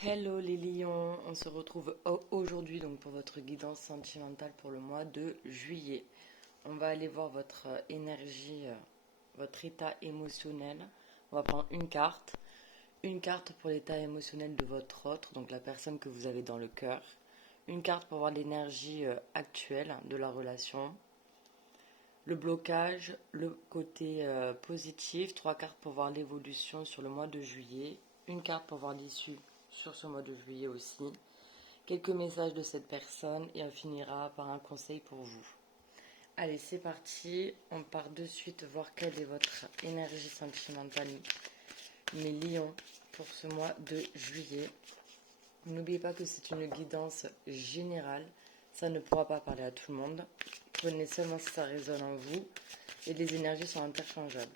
Hello les lions, on se retrouve aujourd'hui donc pour votre guidance sentimentale pour le mois de juillet. On va aller voir votre énergie, votre état émotionnel. On va prendre une carte pour l'état émotionnel de votre autre, donc la personne que vous avez dans le cœur. Une carte pour voir l'énergie actuelle de la relation. Le blocage, le côté positif, trois cartes pour voir l'évolution sur le mois de juillet. Une carte pour voir l'issue sur ce mois de juillet aussi. Quelques messages de cette personne et on finira par un conseil pour vous. Allez, c'est parti. On part de suite voir quelle est votre énergie sentimentale, mes lions, pour ce mois de juillet. N'oubliez pas que c'est une guidance générale. Ça ne pourra pas parler à tout le monde. Prenez seulement si ça résonne en vous. Et les énergies sont interchangeables.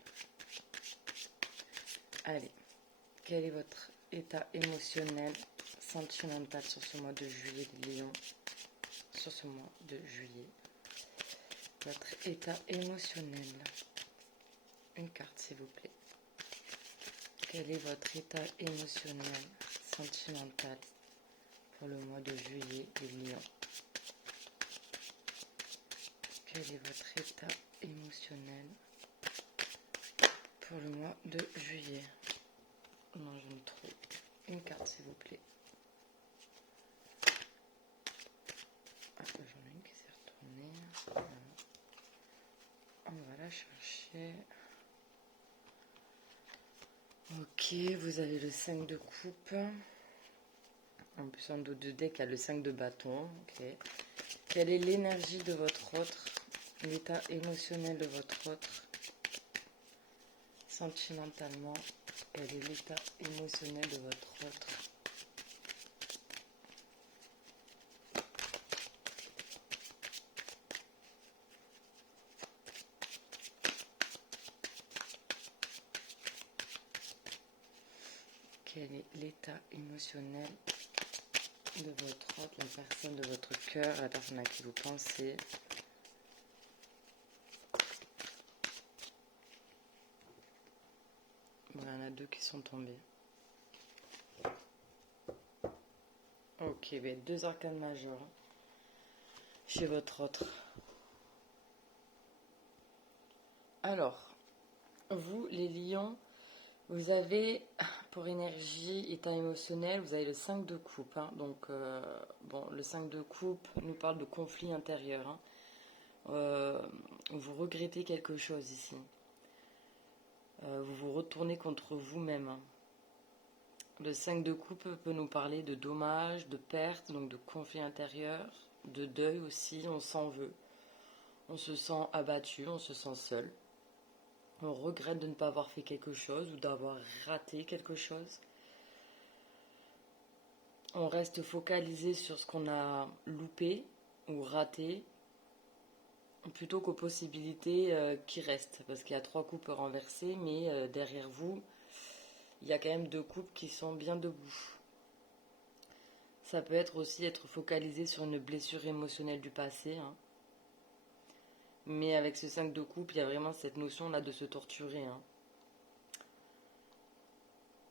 Allez, quel est votre état émotionnel, sentimental sur ce mois de juillet, les lions? Sur ce mois de juillet. Votre état émotionnel. Une carte, s'il vous plaît. Quel est votre état émotionnel, sentimental pour le mois de juillet, les lions? Quel est votre état émotionnel pour le mois de juillet? Non, je me trouve. Une carte, s'il vous plaît. Ah, j'en ai une qui s'est retournée. Voilà. On va la chercher. Ok, vous avez le 5 de coupe. En plus, en dos de deck, il y a le 5 de bâton. Ok. Quelle est l'énergie de votre autre? L'état émotionnel de votre autre? Sentimentalement, quel est l'état émotionnel de votre autre? Quel est l'état émotionnel de votre autre, la personne de votre cœur, la personne à qui vous pensez? Bon, il y en a deux qui sont tombés. Ok, ben deux arcanes majeurs chez votre autre. Alors, vous, les lions, vous avez pour énergie, état émotionnel, vous avez le 5 de coupe. Hein. Donc, bon, le 5 de coupe nous parle de conflit intérieur. Hein. Vous regrettez quelque chose ici. Vous vous retournez contre vous-même. Hein. Le 5 de coupe peut nous parler de dommages, de pertes, donc de conflit intérieur, de deuil aussi, on s'en veut. On se sent abattu, on se sent seul. On regrette de ne pas avoir fait quelque chose ou d'avoir raté quelque chose. On reste focalisé sur ce qu'on a loupé ou raté plutôt qu'aux possibilités qui restent. Parce qu'il y a 3 coupes renversées, mais derrière vous, il y a quand même 2 coupes qui sont bien debout. Ça peut être aussi être focalisé sur une blessure émotionnelle du passé. Hein. Mais avec ce 5 de coupe, il y a vraiment cette notion-là de se torturer. Hein.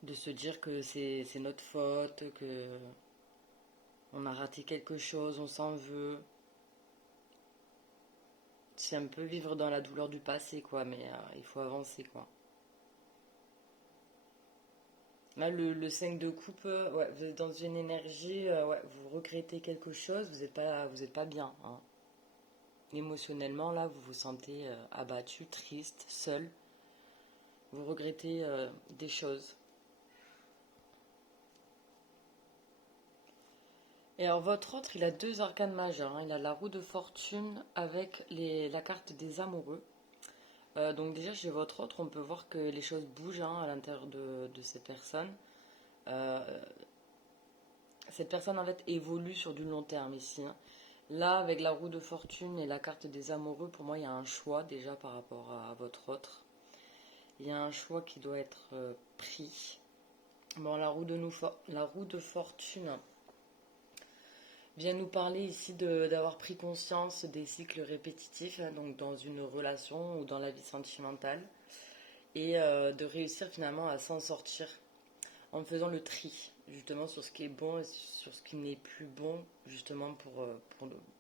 De se dire que c'est notre faute, que on a raté quelque chose, on s'en veut. C'est un peu vivre dans la douleur du passé, quoi, mais il faut avancer, quoi. Là, le 5 de coupe, ouais, vous êtes dans une énergie, ouais, vous regrettez quelque chose, vous êtes pas bien. Hein. Émotionnellement, là, vous vous sentez abattu, triste, seul. Vous regrettez des choses. Et alors, votre autre, il a 2 arcanes majeurs. Hein. Il a la roue de fortune avec la carte des amoureux. Donc déjà, chez votre autre, on peut voir que les choses bougent hein, à l'intérieur de cette personne. Cette personne, en fait, évolue sur du long terme ici. Hein. Là, avec la roue de fortune et la carte des amoureux, pour moi, il y a un choix déjà par rapport à votre autre. Il y a un choix qui doit être pris. Bon, la roue de fortune vient nous parler ici d'avoir pris conscience des cycles répétitifs, hein, donc dans une relation ou dans la vie sentimentale, et de réussir finalement à s'en sortir, en faisant le tri, justement, sur ce qui est bon et sur ce qui n'est plus bon, justement,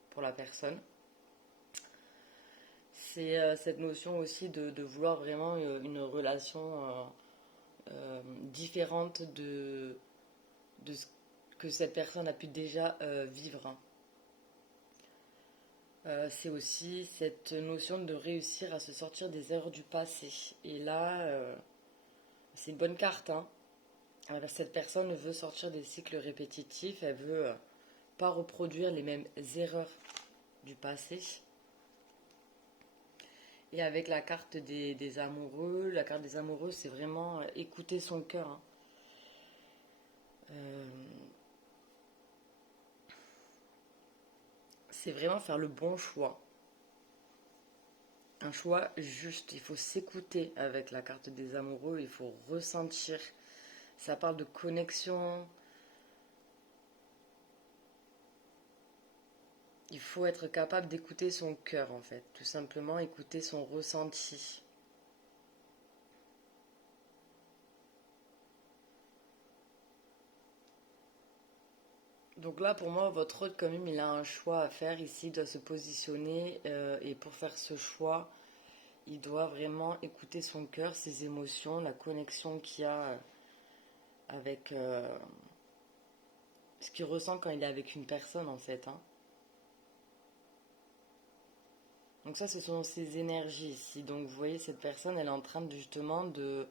pour la personne. C'est cette notion aussi de vouloir vraiment une relation différente de ce que cette personne a pu déjà vivre, hein. C'est aussi cette notion de réussir à se sortir des erreurs du passé. Et là, c'est une bonne carte, hein. Cette personne veut sortir des cycles répétitifs, elle veut pas reproduire les mêmes erreurs du passé. Et avec la carte des amoureux, la carte des amoureux, c'est vraiment écouter son cœur, hein. Euh, c'est vraiment faire le bon choix. Un choix juste. Il faut s'écouter avec la carte des amoureux, il faut ressentir. Ça parle de connexion. Il faut être capable d'écouter son cœur, en fait. Tout simplement écouter son ressenti. Donc là, pour moi, votre hôte, quand même, il a un choix à faire ici, il doit se positionner. Et pour faire ce choix, il doit vraiment écouter son cœur, ses émotions, la connexion qu'il a avec ce qu'il ressent quand il est avec une personne, en fait, hein. Donc ça, ce sont ses énergies ici. Donc vous voyez, cette personne, elle est en train de, justement de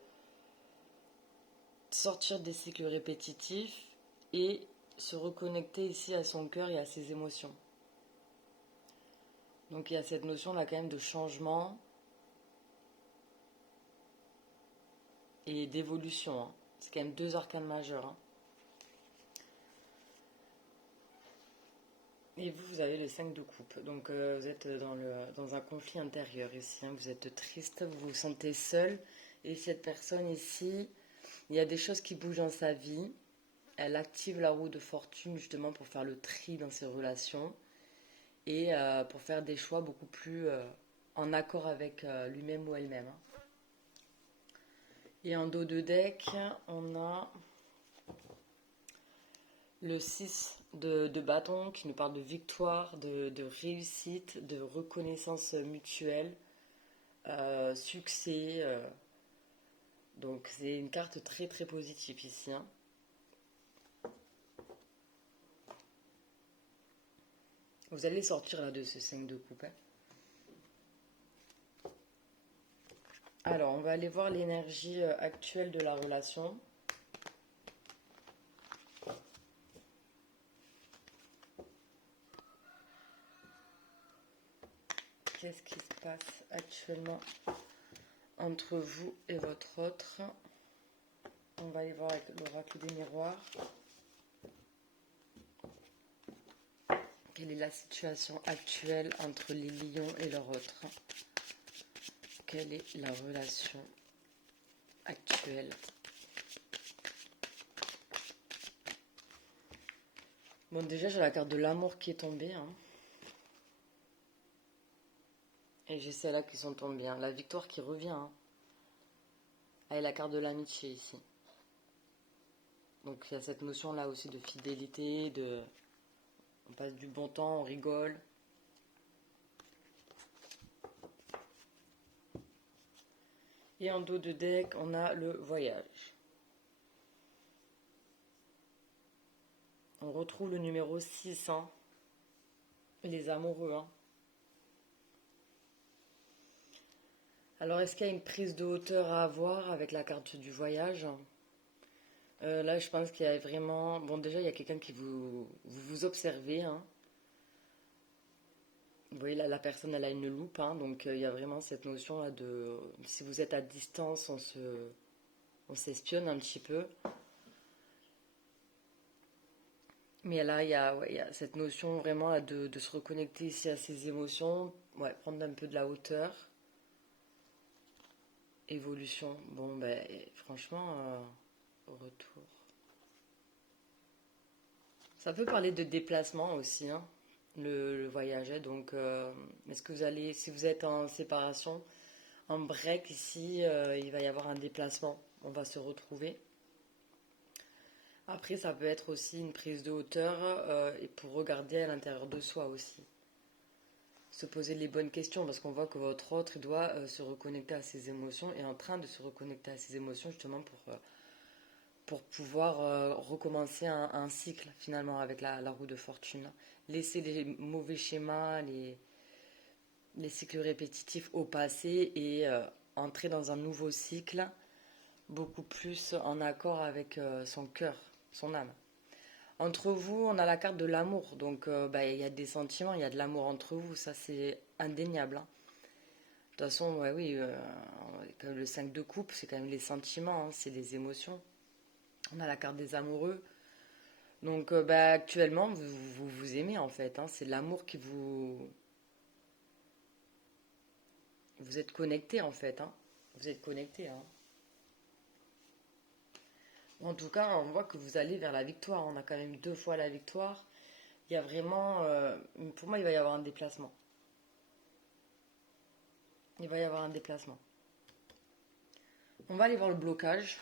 sortir des cycles répétitifs et se reconnecter ici à son cœur et à ses émotions. Donc il y a cette notion là quand même de changement et d'évolution, hein. C'est quand même deux arcanes majeurs, hein. Et vous avez le 5 de coupe. Donc vous êtes dans un conflit intérieur ici, hein. Vous êtes triste, vous vous sentez seul. Et cette personne ici, il y a des choses qui bougent dans sa vie. Elle active la roue de fortune justement pour faire le tri dans ses relations et pour faire des choix beaucoup plus en accord avec lui-même ou elle-même, hein. Et en dos de deck, on a le 6 de bâton qui nous parle de victoire, de réussite, de reconnaissance mutuelle, succès. Donc c'est une carte très très positive ici, hein. Vous allez sortir là de ce 5 de coupe, hein. Alors, on va aller voir l'énergie actuelle de la relation. Qu'est-ce qui se passe actuellement entre vous et votre autre? On va aller voir avec l'oracle des miroirs. Quelle est la situation actuelle entre les lions et leur autre? Quelle est la relation actuelle? Bon, déjà, j'ai la carte de l'amour qui est tombée, hein. Et j'ai celles-là qui sont tombées, hein. La victoire qui revient, hein. Et la carte de l'amitié ici. Donc il y a cette notion-là aussi de fidélité, on passe du bon temps, on rigole. Et en dos de deck, on a le voyage. On retrouve le numéro 6, hein. Les amoureux, hein. Alors, est-ce qu'il y a une prise de hauteur à avoir avec la carte du voyage? Là, je pense qu'il y a vraiment... Bon, déjà, il y a quelqu'un qui vous observez, hein. Vous voyez, là, la personne, elle a une loupe, hein. Donc, il y a vraiment cette notion-là de... Si vous êtes à distance, on s'espionne un petit peu. Mais là, il y a cette notion vraiment là, de se reconnecter ici à ses émotions. Ouais, prendre un peu de la hauteur. Évolution. Bon, ben, franchement, au retour. Ça peut parler de déplacement aussi, hein, le voyage. Donc, est-ce que vous allez, si vous êtes en séparation, en break ici, il va y avoir un déplacement. On va se retrouver. Après, ça peut être aussi une prise de hauteur et pour regarder à l'intérieur de soi aussi. Se poser les bonnes questions parce qu'on voit que votre autre il doit se reconnecter à ses émotions et est en train de se reconnecter à ses émotions justement pour pouvoir recommencer un cycle finalement avec la roue de fortune. Laisser les mauvais schémas, les cycles répétitifs au passé et entrer dans un nouveau cycle beaucoup plus en accord avec son cœur, son âme. Entre vous, on a la carte de l'amour, donc bah, il y a des sentiments, il y a de l'amour entre vous, ça c'est indéniable, hein. De toute façon, ouais, oui, le 5 de coupe, c'est quand même les sentiments, hein, c'est les émotions. On a la carte des amoureux. Donc bah, actuellement, vous aimez en fait, hein, c'est l'amour qui vous... Vous êtes connecté en fait, hein. Vous êtes connecté, hein. En tout cas, on voit que vous allez vers la victoire. On a quand même 2 fois la victoire. Il y a vraiment... pour moi, il va y avoir un déplacement. Il va y avoir un déplacement. On va aller voir le blocage.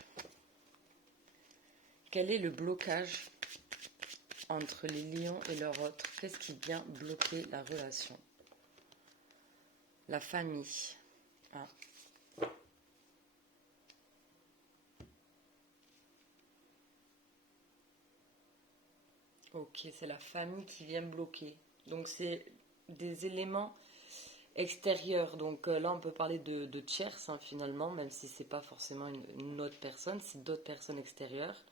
Quel est le blocage entre les lions et leur autre? Qu'est-ce qui vient bloquer la relation? La famille. Ah. Ok, c'est la famille qui vient bloquer. Donc c'est des éléments extérieurs. Donc là, on peut parler de tierces, hein, finalement, même si c'est pas forcément une autre personne, c'est d'autres personnes extérieures.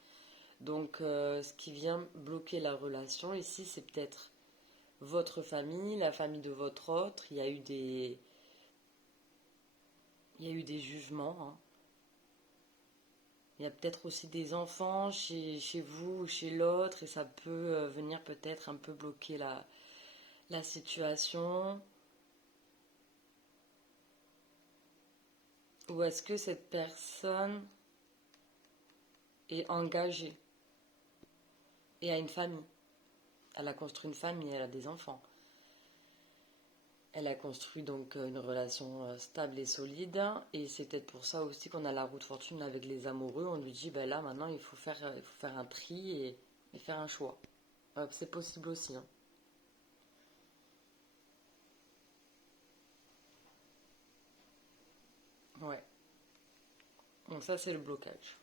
Donc ce qui vient bloquer la relation ici, c'est peut-être votre famille, la famille de votre autre. Il y a eu des jugements, hein. Il y a peut-être aussi des enfants chez vous ou chez l'autre et ça peut venir peut-être un peu bloquer la situation. Ou est-ce que cette personne est engagée et a une famille? Elle a construit une famille, elle a des enfants. Elle a construit donc une relation stable et solide. Et c'est peut-être pour ça aussi qu'on a la roue de fortune avec les amoureux. On lui dit, ben là maintenant il faut faire un tri et faire un choix. C'est possible aussi, hein. Ouais. Donc ça c'est le blocage.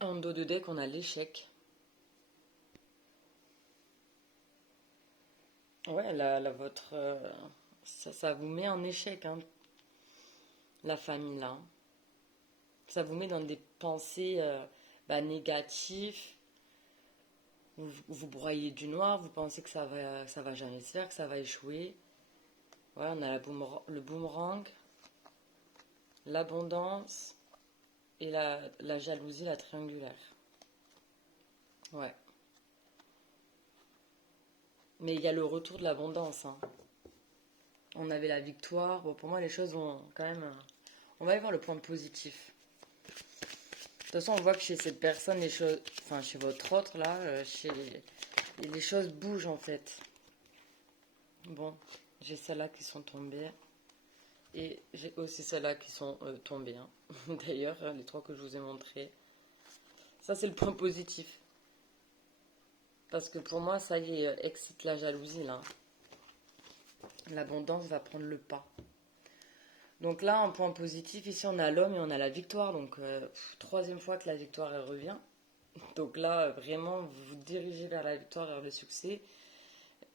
En dos de deck, on a l'échec. Ouais, votre, ça vous met en échec, hein, la famille là. Ça vous met dans des pensées bah, négatives. Vous broyez du noir, vous pensez que ça va jamais se faire, que ça va échouer. Ouais, on a le boomerang, l'abondance et la jalousie, la triangulaire. Ouais. Mais il y a le retour de l'abondance, hein. On avait la victoire. Bon, pour moi, les choses vont quand même. On va y voir le point positif. De toute façon, on voit que chez cette personne, les choses. Enfin, chez votre autre, là, les choses bougent en fait. Bon, j'ai celles-là qui sont tombées. Et j'ai aussi celles-là qui sont tombées, hein. D'ailleurs, les 3 que je vous ai montrées. Ça, c'est le point positif. Parce que pour moi, ça y est, excite la jalousie, là. L'abondance va prendre le pas. Donc là, en point positif, ici, on a l'homme et on a la victoire. Donc, 3e fois que la victoire, elle revient. Donc là, vraiment, vous vous dirigez vers la victoire, vers le succès,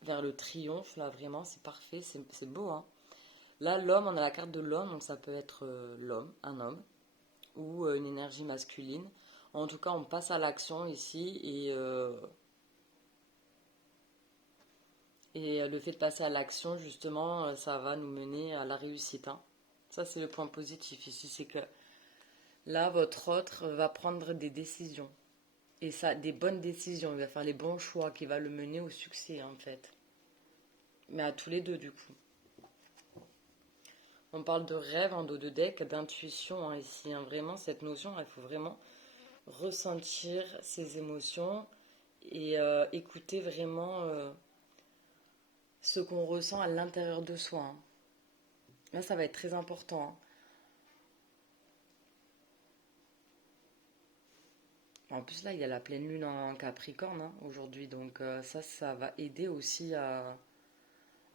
vers le triomphe. Là, vraiment, c'est parfait, c'est beau, hein. Là, l'homme, on a la carte de l'homme, donc ça peut être l'homme, un homme, ou une énergie masculine. En tout cas, on passe à l'action ici et le fait de passer à l'action, justement, ça va nous mener à la réussite, hein. Ça, c'est le point positif ici, c'est que là, votre autre va prendre des décisions. Et ça, des bonnes décisions, il va faire les bons choix qui va le mener au succès, en fait. Mais à tous les deux, du coup. On parle de rêve en dos de deck, d'intuition, hein, ici, hein. Vraiment, cette notion, il faut vraiment ressentir ses émotions et écouter vraiment ce qu'on ressent à l'intérieur de soi, hein. Là, ça va être très important, hein. En plus, là, il y a la pleine lune en Capricorne hein, aujourd'hui. Donc, ça va aider aussi à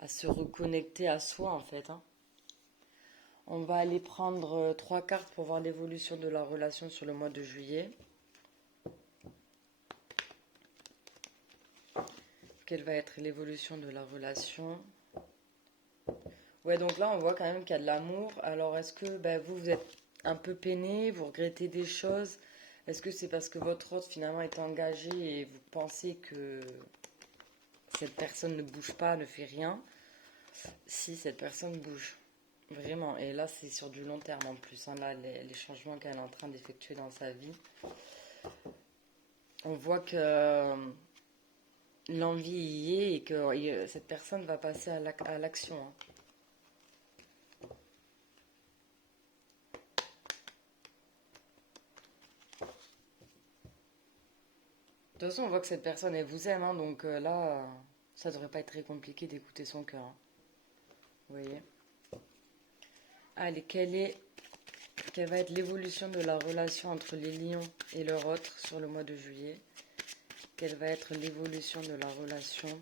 se reconnecter à soi, en fait. Hein. On va aller prendre trois cartes pour voir l'évolution de la relation sur le mois de juillet. Quelle va être l'évolution de la relation? Ouais, donc là, on voit quand même qu'il y a de l'amour. Alors, est-ce que vous êtes un peu peiné, vous regrettez des choses? Est-ce que c'est parce que votre autre, finalement, est engagé et vous pensez que cette personne ne bouge pas, ne fait rien? Si, cette personne bouge. Vraiment. Et là, c'est sur du long terme en plus. Hein. Là, les changements qu'elle est en train d'effectuer dans sa vie. On voit que l'envie y est et que cette personne va passer à l'action. Hein. De toute façon, on voit que cette personne, elle vous aime, hein, donc là, ça devrait pas être très compliqué d'écouter son cœur. Hein. Vous voyez? Allez, quelle va être l'évolution de la relation entre les lions et leur autre sur le mois de juillet? Quelle va être l'évolution de la relation?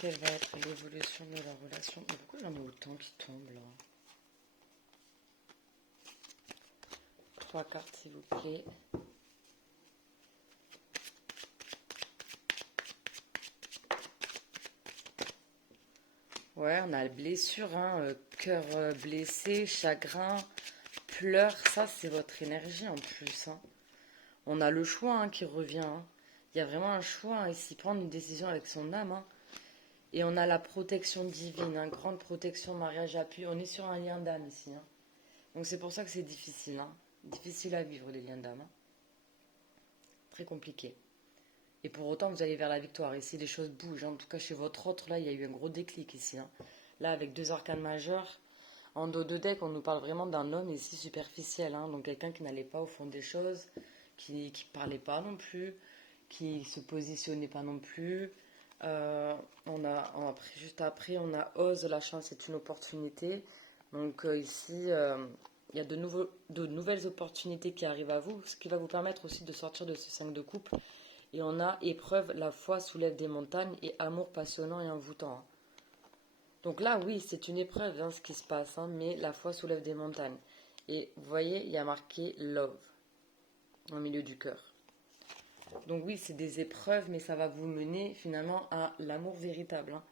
Quelle va être l'évolution de la relation? Mais pourquoi j'en ai autant qui tombent là? Trois cartes s'il vous plaît. Ouais, on a la blessure, hein, cœur blessé, chagrin, pleurs, ça c'est votre énergie en plus. Hein. On a le choix hein, qui revient. Hein. Il y a vraiment un choix hein, ici, prendre une décision avec son âme. Hein. Et on a la protection divine, hein, grande protection, mariage, appui. On est sur un lien d'âme ici. Hein. Donc c'est pour ça que c'est difficile. Hein. Difficile à vivre les liens d'âme. Hein. Très compliqué. Et pour autant, vous allez vers la victoire. Ici, les choses bougent. En tout cas, chez votre autre, là, il y a eu un gros déclic ici. Hein. Là, avec deux arcanes majeurs, en dos de deck, on nous parle vraiment d'un homme ici superficiel. Hein. Donc, quelqu'un qui n'allait pas au fond des choses, qui ne parlait pas non plus, qui se positionnait pas non plus. Juste après, on a Ose, la chance est une opportunité. Donc, ici, il y a de nouvelles opportunités qui arrivent à vous, ce qui va vous permettre aussi de sortir de ce 5 de couple. Et on a épreuve, la foi soulève des montagnes et amour passionnant et envoûtant. Hein. Donc là, oui, c'est une épreuve hein, ce qui se passe, hein, mais la foi soulève des montagnes. Et vous voyez, il y a marqué love au milieu du cœur. Donc oui, c'est des épreuves, mais ça va vous mener finalement à l'amour véritable. Hein.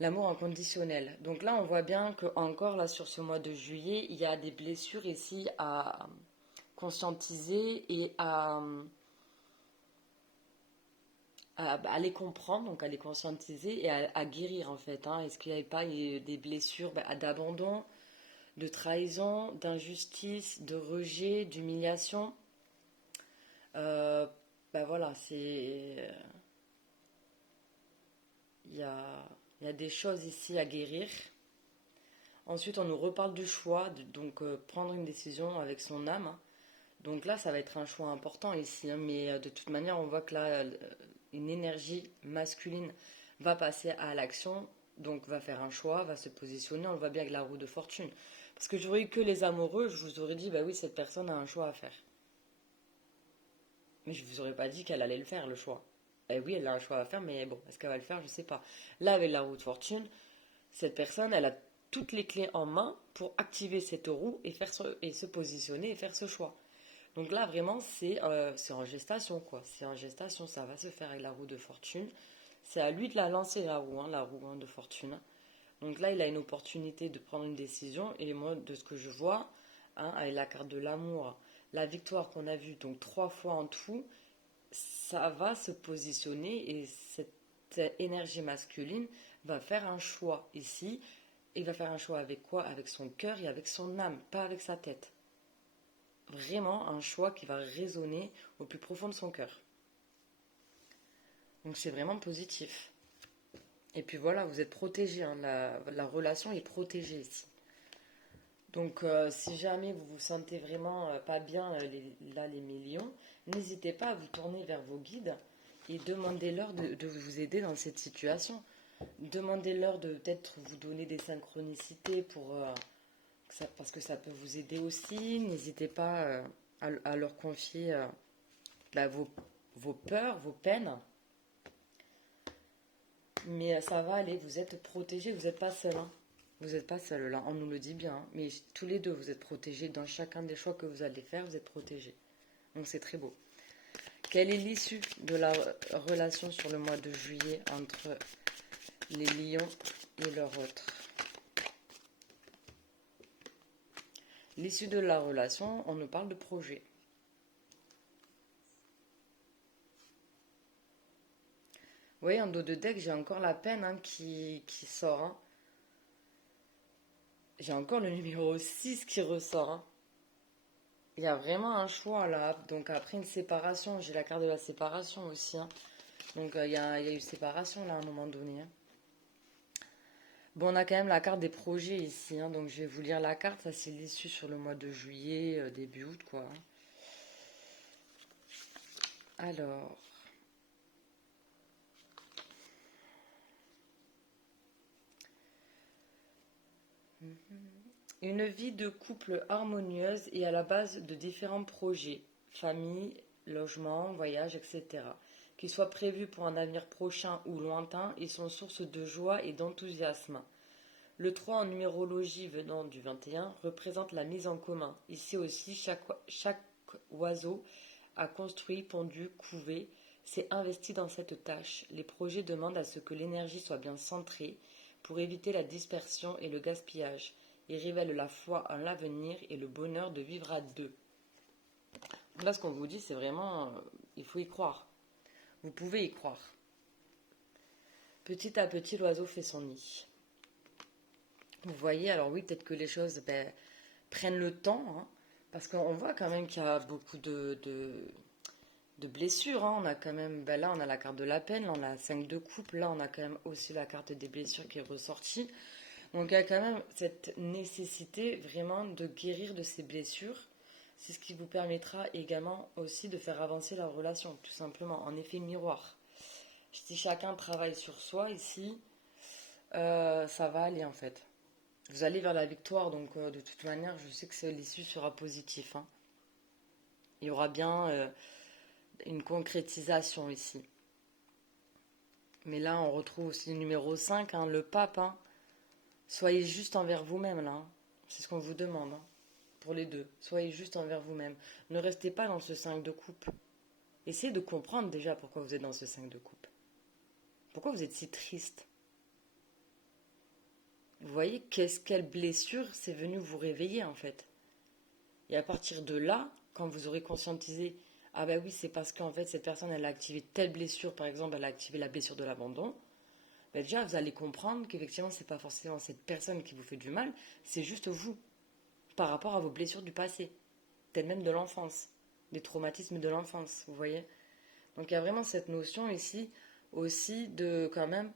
L'amour inconditionnel. Donc là, on voit bien que encore là sur ce mois de juillet, il y a des blessures ici à conscientiser et à les comprendre, donc à les conscientiser et à guérir en fait. Hein. Est-ce qu'il n'y avait pas des blessures d'abandon, de trahison, d'injustice, de rejet, d'humiliation voilà, c'est... Il y a des choses ici à guérir. Ensuite, on nous reparle du choix, donc prendre une décision avec son âme. Hein. Donc là, ça va être un choix important ici, hein, mais de toute manière, on voit que là, une énergie masculine va passer à l'action, donc va faire un choix, va se positionner, on le voit bien avec la roue de fortune. Parce que j'aurais eu que les amoureux, je vous aurais dit, bah oui, cette personne a un choix à faire. Mais je vous aurais pas dit qu'elle allait le faire, le choix. Eh oui, elle a un choix à faire, mais bon, est-ce qu'elle va le faire, je sais pas. Là, avec la roue de fortune, cette personne, elle a toutes les clés en main pour activer cette roue et se positionner et faire ce choix. Donc là, vraiment, c'est en gestation, quoi. C'est en gestation, ça va se faire avec la roue de fortune. C'est à lui de la lancer, la roue hein, de fortune. Donc là, il a une opportunité de prendre une décision. Et moi, de ce que je vois, hein, avec la carte de l'amour, la victoire qu'on a vue, donc 3 fois en tout, ça va se positionner et cette énergie masculine va faire un choix ici. Il va faire un choix avec quoi? Avec son cœur et avec son âme, pas avec sa tête. Vraiment un choix qui va résonner au plus profond de son cœur. Donc c'est vraiment positif. Et puis voilà, vous êtes protégé, hein, la relation est protégée ici. Donc si jamais vous vous sentez vraiment pas bien, les millions, n'hésitez pas à vous tourner vers vos guides et demandez-leur de vous aider dans cette situation. Demandez-leur de peut-être vous donner des synchronicités parce que ça peut vous aider aussi. N'hésitez pas à leur confier bah, vos peurs, vos peines. Mais ça va aller, vous êtes protégés, vous n'êtes pas seul. Hein. Vous n'êtes pas seul là, on nous le dit bien. Hein. Mais tous les deux, vous êtes protégés. Dans chacun des choix que vous allez faire, vous êtes protégés. Donc c'est très beau. Quelle est l'issue de la relation sur le mois de juillet entre les lions et leur autre? L'issue de la relation, on nous parle de projet. Vous voyez, en dos de deck, j'ai encore la peine hein, qui sort. Hein. J'ai encore le numéro 6 qui ressort. Hein. Il y a vraiment un choix là. Donc après une séparation, j'ai la carte de la séparation aussi. Hein. Donc il y a eu séparation là à un moment donné. Hein. Bon, on a quand même la carte des projets ici. Hein. Donc je vais vous lire la carte. Ça c'est l'issue sur le mois de juillet, début août quoi. Alors... Une vie de couple harmonieuse et à la base de différents projets, famille, logement, voyage, etc., qui soient prévus pour un avenir prochain ou lointain et sont source de joie et d'enthousiasme. Le 3 en numérologie venant du 21 représente la mise en commun. Ici aussi, chaque oiseau a construit, pondu, couvé, s'est investi dans cette tâche. Les projets demandent à ce que l'énergie soit bien centrée pour éviter la dispersion et le gaspillage. Il révèle la foi en l'avenir et le bonheur de vivre à deux. Là, ce qu'on vous dit, c'est vraiment, il faut y croire. Vous pouvez y croire. Petit à petit, l'oiseau fait son nid. Vous voyez, alors oui, peut-être que les choses prennent le temps, hein, parce qu'on voit quand même qu'il y a beaucoup de blessures. Hein. On a quand même, là, on a la carte de la peine, là, on a 5 de coupe, là, on a quand même aussi la carte des blessures qui est ressortie. Donc il y a quand même cette nécessité vraiment de guérir de ces blessures. C'est ce qui vous permettra également aussi de faire avancer la relation, tout simplement, en effet miroir. Si chacun travaille sur soi ici, ça va aller en fait. Vous allez vers la victoire, donc de toute manière, je sais que l'issue sera positive. Hein. Il y aura bien une concrétisation ici. Mais là, on retrouve aussi le numéro 5, hein, le pape. Hein. Soyez juste envers vous-même, là. Hein. C'est ce qu'on vous demande, hein, pour les deux. Soyez juste envers vous-même. Ne restez pas dans ce 5 de coupe. Essayez de comprendre déjà pourquoi vous êtes dans ce 5 de coupe. Pourquoi vous êtes si triste? Vous voyez quelle blessure c'est venu vous réveiller, en fait. Et à partir de là, quand vous aurez conscientisé, ah ben oui, c'est parce qu'en fait, cette personne, elle a activé telle blessure, par exemple, elle a activé la blessure de l'abandon, ben déjà, vous allez comprendre qu'effectivement, c'est pas forcément cette personne qui vous fait du mal, c'est juste vous, par rapport à vos blessures du passé, peut-être même de l'enfance, des traumatismes de l'enfance, vous voyez. Donc il y a vraiment cette notion ici aussi de quand même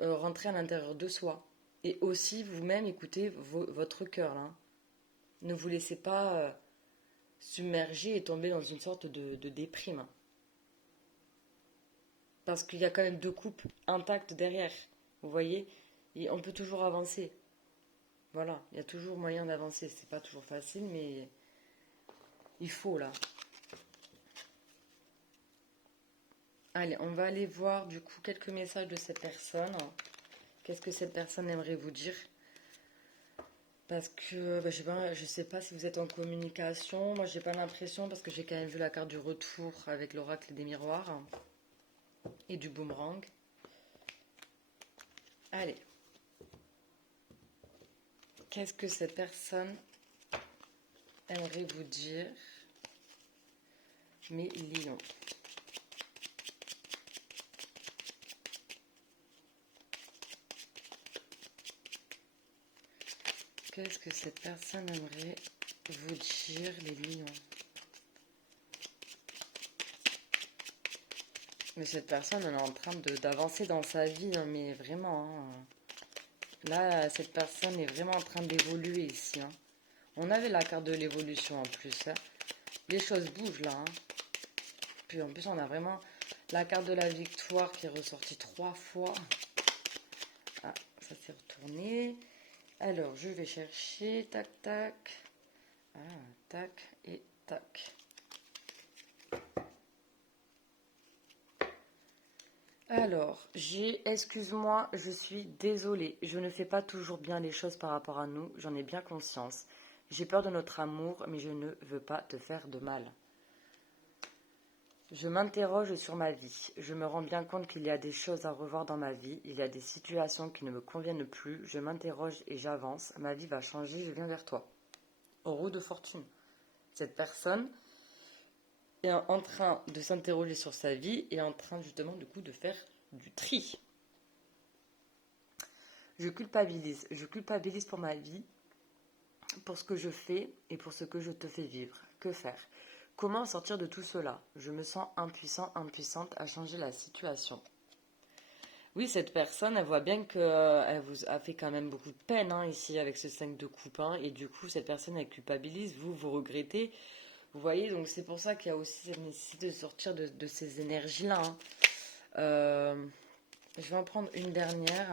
rentrer à l'intérieur de soi et aussi vous-même écouter votre cœur là. Ne vous laissez pas submerger et tomber dans une sorte de déprime. Parce qu'il y a quand même deux coupes intactes derrière, vous voyez, et on peut toujours avancer. Voilà, il y a toujours moyen d'avancer. C'est pas toujours facile, mais il faut là. Allez, on va aller voir du coup quelques messages de cette personne. Qu'est-ce que cette personne aimerait vous dire? Parce que je sais pas si vous êtes en communication. Moi, j'ai pas l'impression parce que j'ai quand même vu la carte du retour avec l'oracle des miroirs et du boomerang. Allez. Qu'est-ce que cette personne aimerait vous dire? Mes lions. Qu'est-ce que cette personne aimerait vous dire, les lions? Mais cette personne, elle est en train d'avancer dans sa vie, hein, mais vraiment. Hein. Là, cette personne est vraiment en train d'évoluer ici. Hein. On avait la carte de l'évolution en plus. Hein. Les choses bougent là. Hein. Puis en plus, on a vraiment La carte de la victoire qui est ressortie 3 fois. Ah, ça s'est retourné. Alors, je vais chercher. Tac, tac. Ah, tac et tac. Alors, excuse-moi, je suis désolée. Je ne fais pas toujours bien les choses par rapport à nous. J'en ai bien conscience. J'ai peur de notre amour, mais je ne veux pas te faire de mal. Je m'interroge sur ma vie. Je me rends bien compte qu'il y a des choses à revoir dans ma vie. Il y a des situations qui ne me conviennent plus. Je m'interroge et j'avance. Ma vie va changer, je viens vers toi. Au roue de fortune. Cette personne est en train de s'interroger sur sa vie et en train justement du coup de faire du tri. Je culpabilise pour ma vie, pour ce que je fais et pour ce que je te fais vivre. Que faire? Comment sortir de tout cela? Je me sens impuissante à changer la situation. Oui, cette personne, elle voit bien qu'elle vous a fait quand même beaucoup de peine ici avec ce 5 de coupe. Et du coup, cette personne, elle culpabilise, vous regrettez. Vous voyez, donc c'est pour ça qu'il y a aussi cette nécessité de sortir de ces énergies-là. Je vais en prendre une dernière.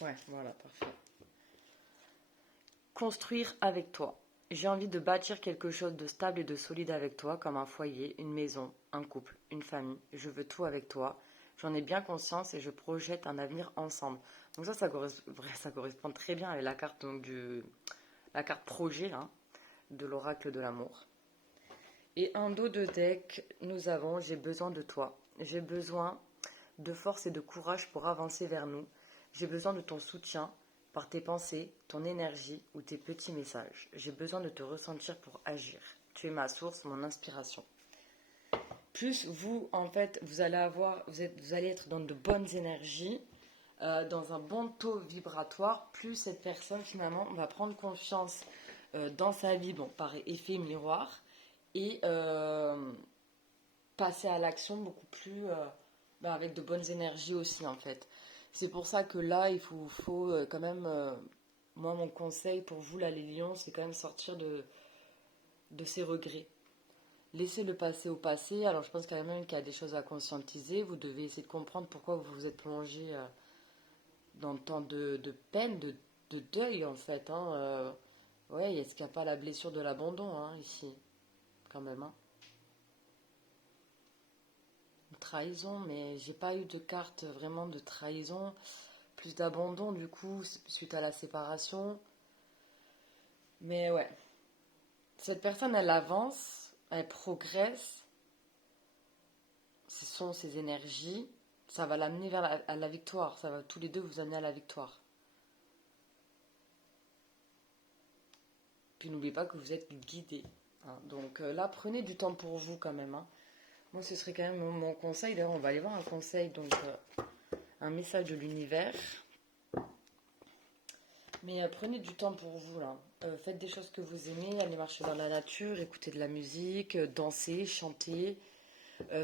Ouais, voilà, parfait. Construire avec toi. J'ai envie de bâtir quelque chose de stable et de solide avec toi, comme un foyer, une maison, un couple, une famille. Je veux tout avec toi. J'en ai bien conscience et je projette un avenir ensemble. Donc ça correspond très bien avec la carte, la carte projet là, de l'oracle de l'amour. Et en dos de deck, nous avons j'ai besoin de toi. J'ai besoin de force et de courage pour avancer vers nous. J'ai besoin de ton soutien par tes pensées, ton énergie ou tes petits messages. J'ai besoin de te ressentir pour agir. Tu es ma source, mon inspiration. Plus vous, en fait, vous allez être dans de bonnes énergies, dans un bon taux vibratoire, plus cette personne finalement va prendre confiance dans sa vie, bon, par effet miroir, et passer à l'action beaucoup plus avec de bonnes énergies aussi en fait. C'est pour ça que là il faut quand même, moi mon conseil pour vous là les lions, c'est quand même sortir de ces regrets. Laissez le passé au passé. Alors je pense quand même qu'il y a des choses à conscientiser. Vous devez essayer de comprendre pourquoi vous vous êtes plongé dans tant de peine, de deuil en fait. Ouais, est-ce qu'il n'y a pas la blessure de l'abandon ici quand même trahison, mais j'ai pas eu de carte vraiment de trahison, plus d'abandon du coup suite à la séparation. Mais ouais, cette personne elle avance, elle progresse, ce sont ses énergies, ça va l'amener vers à la victoire, ça va tous les deux vous amener à la victoire. Puis n'oubliez pas que vous êtes guidés. Donc là, prenez du temps pour vous quand même. Moi, ce serait quand même mon conseil. D'ailleurs, on va aller voir un conseil, donc un message de l'univers. Mais prenez du temps pour vous là. Faites des choses que vous aimez, allez marcher dans la nature, écoutez de la musique, dansez, chantez.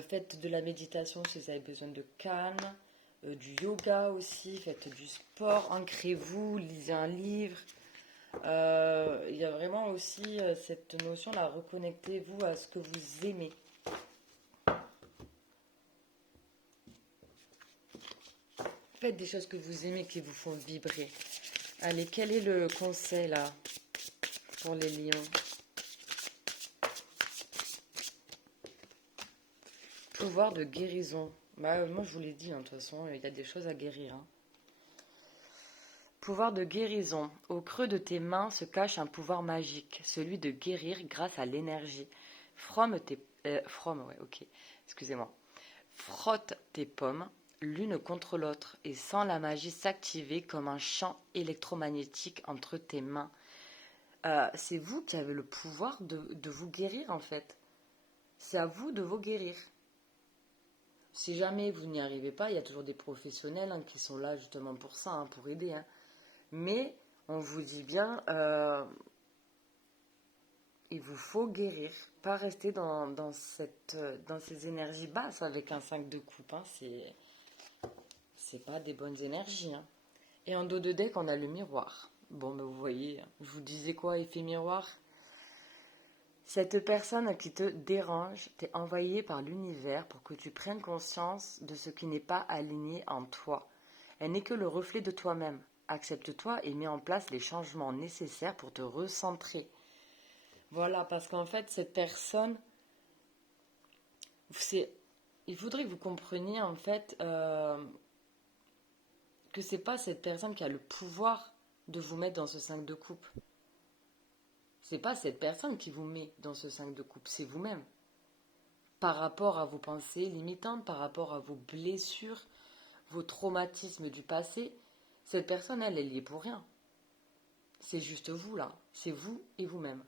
Faites de la méditation si vous avez besoin de calme, du yoga aussi, faites du sport, ancrez-vous, lisez un livre. Il y a vraiment aussi cette notion là, reconnectez-vous à ce que vous aimez. Faites des choses que vous aimez, qui vous font vibrer. Allez, quel est le conseil là pour les lions? Pouvoir de guérison. Moi je vous l'ai dit, de toute façon, il y a des choses à guérir. Pouvoir de guérison. Au creux de tes mains se cache un pouvoir magique, celui de guérir grâce à l'énergie. Excusez-moi. Frotte tes pommes, l'une contre l'autre, et sens la magie s'activer comme un champ électromagnétique entre tes mains. C'est vous qui avez le pouvoir de vous guérir en fait. C'est à vous de vous guérir. Si jamais vous n'y arrivez pas, il y a toujours des professionnels qui sont là justement pour ça, pour aider. Mais on vous dit bien, il vous faut guérir, pas rester dans ces énergies basses avec un 5 de coupe. C'est pas des bonnes énergies. Et en dos de deck, on a le miroir. Bon, vous voyez, je vous disais quoi, effet miroir? Cette personne qui te dérange t'est envoyée par l'univers pour que tu prennes conscience de ce qui n'est pas aligné en toi. Elle n'est que le reflet de toi-même. Accepte-toi et mets en place les changements nécessaires pour te recentrer. Voilà, parce qu'en fait, cette personne, il faudrait que vous compreniez en fait que c'est pas cette personne qui a le pouvoir de vous mettre dans ce 5 de coupe. C'est pas cette personne qui vous met dans ce 5 de coupe, c'est vous-même. Par rapport à vos pensées limitantes, par rapport à vos blessures, vos traumatismes du passé, cette personne, elle y est pour rien. C'est juste vous là, c'est vous et vous-même.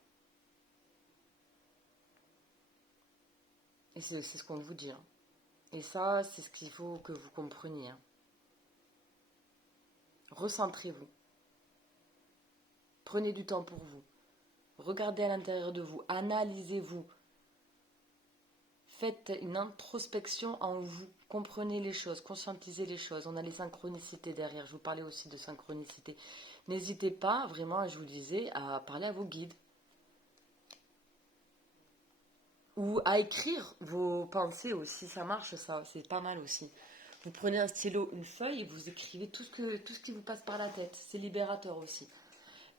Et c'est ce qu'on vous dit. Hein. Et ça, c'est ce qu'il faut que vous compreniez. Hein. Recentrez-vous. Prenez du temps pour vous. Regardez à l'intérieur de vous. Analysez-vous. Faites une introspection en vous. Comprenez les choses, conscientisez les choses. On a les synchronicités derrière. Je vous parlais aussi de synchronicité. N'hésitez pas, vraiment, je vous le disais, à parler à vos guides. Ou à écrire vos pensées aussi. Ça marche, ça. C'est pas mal aussi. Vous prenez un stylo, une feuille et vous écrivez tout ce qui vous passe par la tête. C'est libérateur aussi.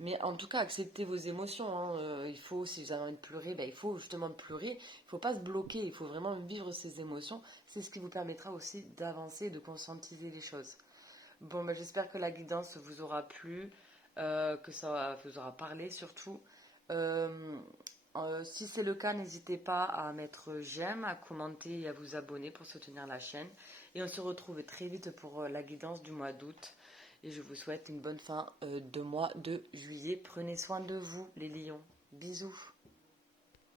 Mais en tout cas, acceptez vos émotions. Hein. Il faut, si vous avez envie de pleurer, ben, il faut justement pleurer. Il ne faut pas se bloquer. Il faut vraiment vivre ces émotions. C'est ce qui vous permettra aussi d'avancer, de conscientiser les choses. Bon, ben, j'espère que la guidance vous aura plu, que ça vous aura parlé surtout. Euh, Si c'est le cas, n'hésitez pas à mettre j'aime, à commenter et à vous abonner pour soutenir la chaîne. Et on se retrouve très vite pour la guidance du mois d'août. Et je vous souhaite une bonne fin de mois de juillet. Prenez soin de vous, les lions. Bisous.